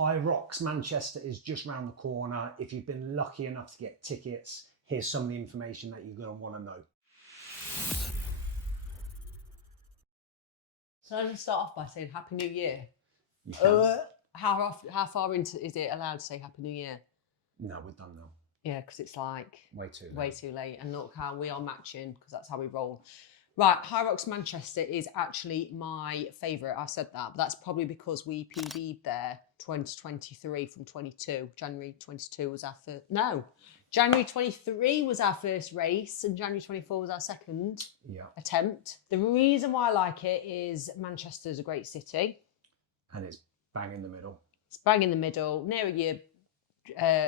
Hyrox Manchester is just round the corner. If you've been lucky enough to get tickets, here's some of the information that you're going to want to know. So I'll just start off by saying Happy New Year. You can. How far into is it allowed to say Happy New Year? No, we're done now. Yeah, because it's like Way too late. Way too late. And look how we are matching, because that's how we roll. Right, Hyrox Manchester is actually my favourite. I said that, but that's probably because we PB'd there 2023 from 22. January 22 was our first. No, January 23 was our first race, and January 24 was our second attempt. The reason why I like it is Manchester's a great city. And it's bang in the middle. It's bang in the middle, near your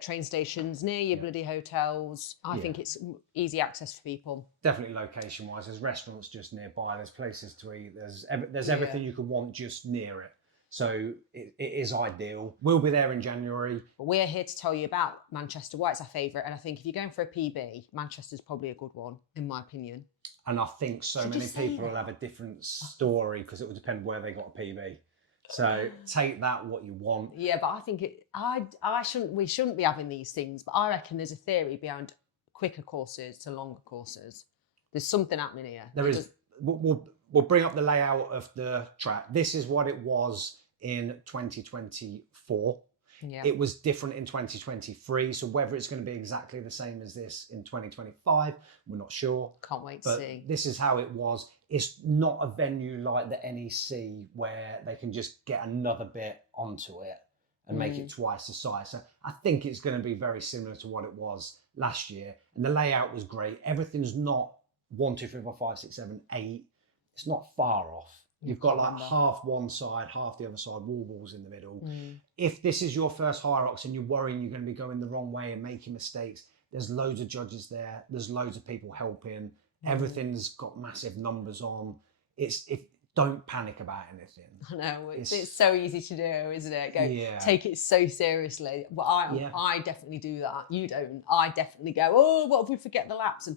train stations, near your bloody hotels. I think it's easy access for people. Definitely location wise, there's restaurants just nearby, there's places to eat, there's everything you could want just near it. So it is ideal. We'll be there in January. But we're here to tell you about Manchester, why it's our favourite. And I think if you're going for a PB, Manchester's probably a good one, in my opinion. And I think so many people will have a different story because it will depend where they got a PB. So take that what you want. Yeah, but I think we shouldn't be having these things, but I reckon there's a theory behind quicker courses to longer courses. There's something happening here. There is. We'll bring up the layout of the track. This is what it was in 2024. Yeah. It was different in 2023. So whether it's going to be exactly the same as this in 2025, we're not sure. Can't wait to see. This is how it was. It's not a venue like the NEC where they can just get another bit onto it and make it twice the size. So I think it's going to be very similar to what it was last year. And the layout was great. Everything's not 1, 2, 3, 4, 5, 6, 7, 8. It's not far off. You've got like half one side, half the other side, wall in the middle. If this is your first Hyrox and you're worrying you're going to be going the wrong way and making mistakes, there's loads of judges there. There's loads of people helping. Everything's got massive numbers on. Don't panic about anything. I know, it's so easy to do, isn't it? Take it so seriously. Well, I definitely do that. You don't. I definitely go, oh, what if we forget the laps? And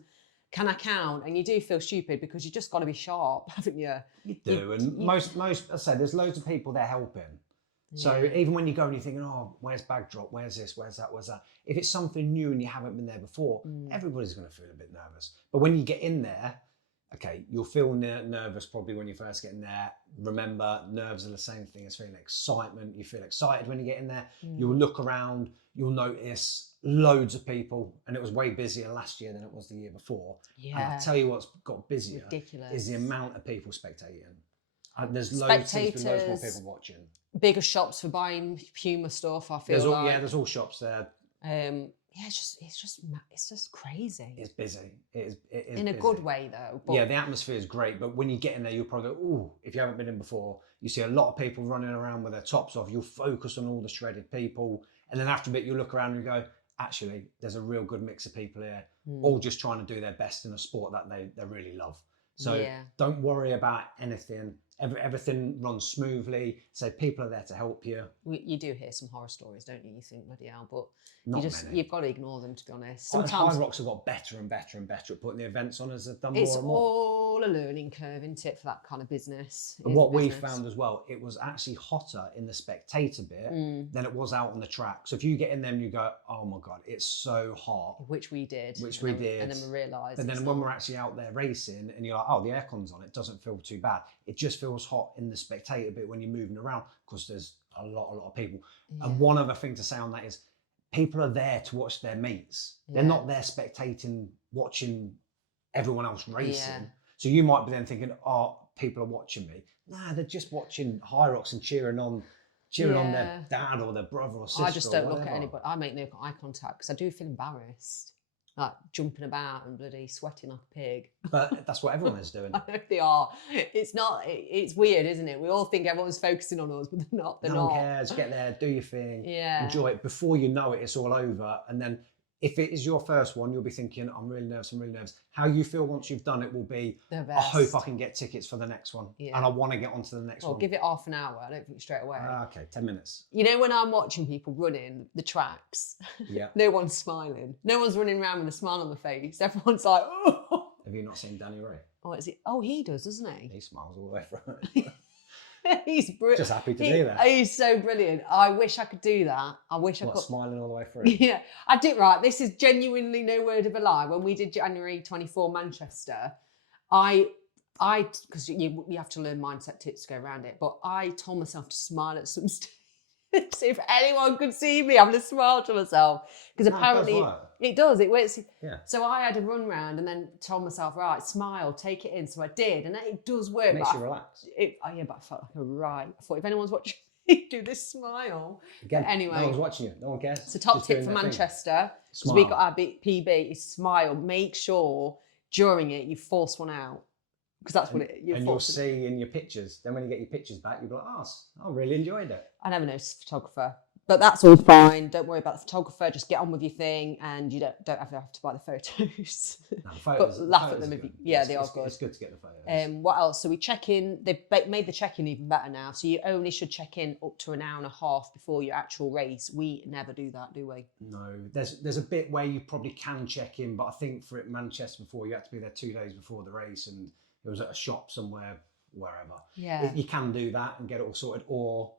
can I count? And you do feel stupid because you just got to be sharp, haven't you? You do. And most, I say, there's loads of people there helping. So even when you go and you're thinking, oh, where's bag drop? Where's this? Where's that? Where's that? If it's something new and you haven't been there before, everybody's going to feel a bit nervous. But when you get in there, okay, you'll feel nervous probably when you first get in there. Remember, nerves are the same thing as feeling excitement. You feel excited when you get in there. You'll look around, you'll notice loads of people, and it was way busier last year than it was the year before. Yeah. And I'll tell you what's got busier is the amount of people spectating. There's loads more people watching. Bigger shops for buying Puma stuff, I feel there's all shops there. It's just crazy. It's busy. It is in a good way though. But the atmosphere is great. But when you get in there, you'll probably go, ooh, if you haven't been in before, you see a lot of people running around with their tops off. You'll focus on all the shredded people. And then after a bit, you'll look around and you go, actually, there's a real good mix of people here, all just trying to do their best in a sport that they really love. So don't worry about anything. Everything runs smoothly. So people are there to help you. You do hear some horror stories, don't you? You think, bloody hell, but many. You've got to ignore them, to be honest. Sometimes Hyrox have got better and better and better at putting the events on as they've done more and more. It's all a learning curve, isn't it, for that kind of business? And what we found as well, it was actually hotter in the spectator bit than it was out on the track. So if you get in there and you go, oh my God, it's so hot. Which we did. And then we realised. And then when we're actually out there racing and you're like, oh, the aircon's on, it doesn't feel too bad. It just feels hot in the spectator bit when you're moving around because there's a lot of people. And one other thing to say on that is people are there to watch their mates. They're not there spectating, watching everyone else racing. So you might be then thinking, oh, people are watching me. Nah, they're just watching Hyrox and cheering on their dad or their brother or sister. I just don't look at anybody. I make no eye contact because I do feel embarrassed. Like jumping about and bloody sweating like a pig. But that's what everyone is doing. I know they are. It's weird, isn't it? We all think everyone's focusing on us, but they're not. No one cares. Get there, do your thing, enjoy it. Before you know it, it's all over. And then if it is your first one, you'll be thinking, I'm really nervous. How you feel once you've done it will be, I hope I can get tickets for the next one. And I want to get onto the next one. Give it half an hour. I don't think straight away. Okay, 10 minutes. You know, when I'm watching people running the tracks, no one's smiling. No one's running around with a smile on the face. Everyone's like, oh. Have you not seen Danny Ray? Oh, is it? Oh, he does, doesn't he? He smiles all the way through. He's brilliant. Just happy to do that. He's so brilliant. I wish I could do that. I wish I could. Smiling all the way through? Yeah, I did. Right, this is genuinely no word of a lie. When we did January 24 Manchester, because you have to learn mindset tips to go around it, but I told myself to smile at some stage. If anyone could see me having a smile to myself, because apparently it does. It works. Yeah. So I had a run round and then told myself, right, smile, take it in. So I did, and it does work. Makes you relax. Yeah, but I felt like a right. I thought if anyone's watching me do this smile. Again, but anyway, no one's watching you. No one cares. It's a top tip for Manchester. Because we got our PB is smile. Make sure during it you force one out. Because that's what it. You'll see in your pictures. Then when you get your pictures back, you'll be like, I really enjoyed it. I never noticed the photographer, but that's all fine. Don't worry about the photographer. Just get on with your thing, and you don't have to buy the photos. No, photos but laugh at them if you. Yeah, they are good. It's good to get the photos. What else? So we check in. They've made the check-in even better now. So you only should check in up to an hour and a half before your actual race. We never do that, do we? No, there's a bit where you probably can check in, but I think for Manchester before you had to be there 2 days before the race, and it was at a shop somewhere, wherever. Yeah. You can do that and get it all sorted, or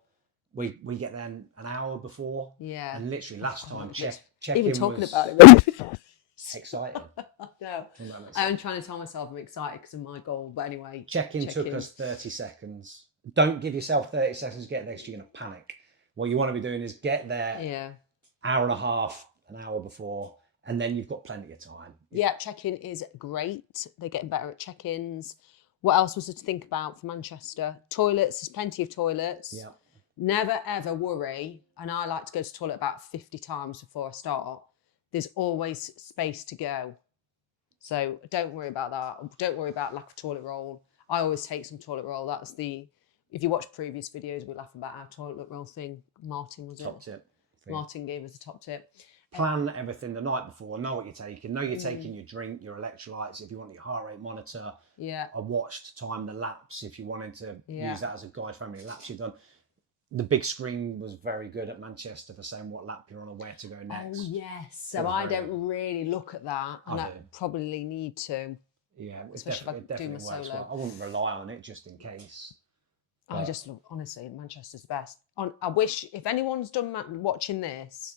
we get there an hour before. Yeah. And literally last time check even in talking was about it. exciting. No, I'm trying to tell myself I'm excited because of my goal. But anyway, check-in took us 30 seconds. Don't give yourself 30 seconds to get there because you're going to panic. What you want to be doing is get there hour and a half, an hour before, and then you've got plenty of time. Yeah, check-in is great. They're getting better at check-ins. What else was there to think about for Manchester? Toilets, there's plenty of toilets. Yeah. Never ever worry, and I like to go to the toilet about 50 times before I start. There's always space to go. So don't worry about that. Don't worry about lack of toilet roll. I always take some toilet roll. If you watch previous videos, we laugh about our toilet roll thing. Martin was top tip. Martin gave us a top tip. Plan everything the night before. Know what you're taking. Know you're taking your drink, your electrolytes. If you want your heart rate monitor, a watch to time the laps. If you wanted to use that as a guide for how many laps you've done. The big screen was very good at Manchester for saying what lap you're on or where to go next. Oh yes, so I don't really look at that, and I probably need to. Yeah, especially if I do my solo. Well. I wouldn't rely on it just in case. I just look, honestly, Manchester's the best. I wish if anyone's done watching this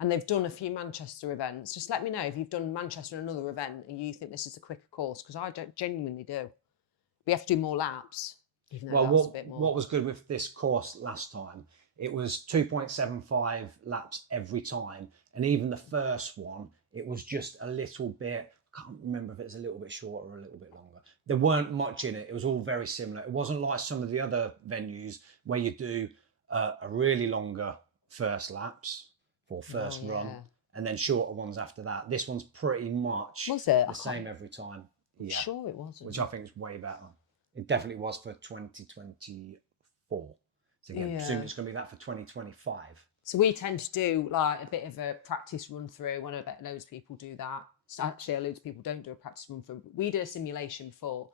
and they've done a few Manchester events, just let me know if you've done Manchester and another event and you think this is the quicker course, because I genuinely do. We have to do more laps. Well, what was good with this course last time, it was 2.75 laps every time. And even the first one, it was just a little bit, I can't remember if it's a little bit shorter or a little bit longer. There weren't much in it. It was all very similar. It wasn't like some of the other venues where you do a really longer first laps for first run and then shorter ones after that. This one's pretty much the same every time. Yeah. I'm sure it wasn't. Which I think is way better. It definitely was for 2024. So again, assume it's going to be that for 2025. So we tend to do like a bit of a practice run through. I know that loads of people do that. So actually, loads of people don't do a practice run through. We did a simulation before,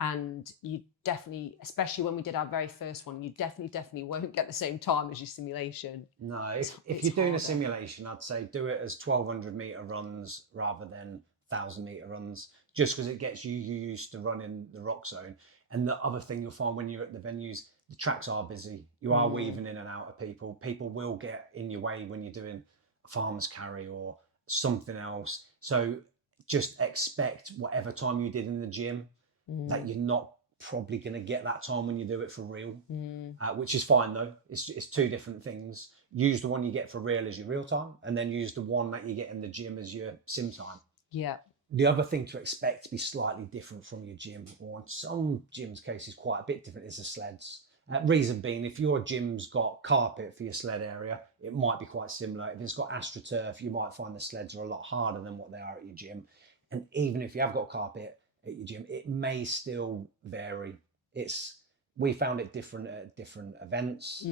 and you definitely, especially when we did our very first one, you definitely won't get the same time as your simulation. No, if you're doing a simulation, I'd say do it as 1,200 meter runs rather than 1,000 meter runs, just because it gets you used to running the rock zone. And the other thing you'll find when you're at the venues, the tracks are busy. You are weaving in and out of people. People will get in your way when you're doing a farmer's carry or something else. So just expect whatever time you did in the gym, that you're not probably going to get that time when you do it for real, which is fine though. It's two different things. Use the one you get for real as your real time, and then use the one that you get in the gym as your sim time. Yeah. The other thing to expect to be slightly different from your gym, or in some gyms' cases quite a bit different, is the sleds. Reason being, if your gym's got carpet for your sled area, it might be quite similar. If it's got AstroTurf, you might find the sleds are a lot harder than what they are at your gym. And even if you have got carpet at your gym, it may still vary. We found it different at different events.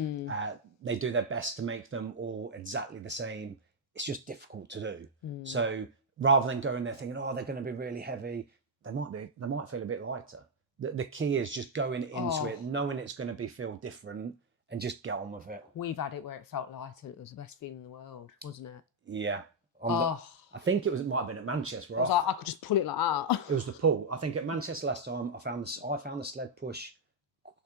They do their best to make them all exactly the same. It's just difficult to do. So rather than going there thinking, oh, they're going to be really heavy, they might feel a bit lighter. The key is just going into it, knowing it's going to feel different, and just get on with it. We've had it where it felt lighter. It was the best feeling in the world, wasn't it? Yeah. I think it might have been at Manchester. Where I could just pull it like that. It was the pull. I think at Manchester last time, I found the sled push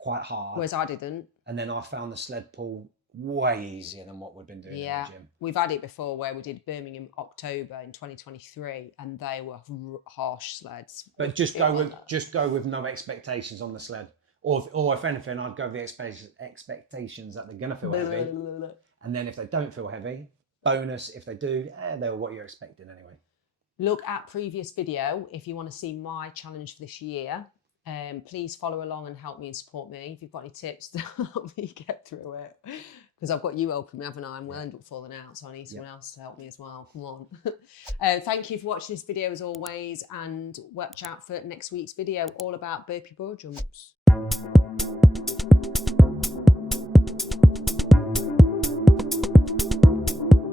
quite hard. Whereas I didn't. And then I found the sled pull way easier than what we'd been doing in the gym. We've had it before where we did Birmingham October in 2023 and they were harsh sleds. But just go with no expectations on the sled. Or if anything, I'd go with the expectations that they're going to feel heavy. And then if they don't feel heavy, bonus. If they do, they're what you're expecting anyway. Look at previous video if you want to see my challenge for this year. Please follow along and help me and support me. If you've got any tips to help me get through it. Because I've got you helping me, haven't I? And we'll end up falling out, so I need someone else to help me as well. Come on. Thank you for watching this video as always, and watch out for next week's video all about burpee broad jumps.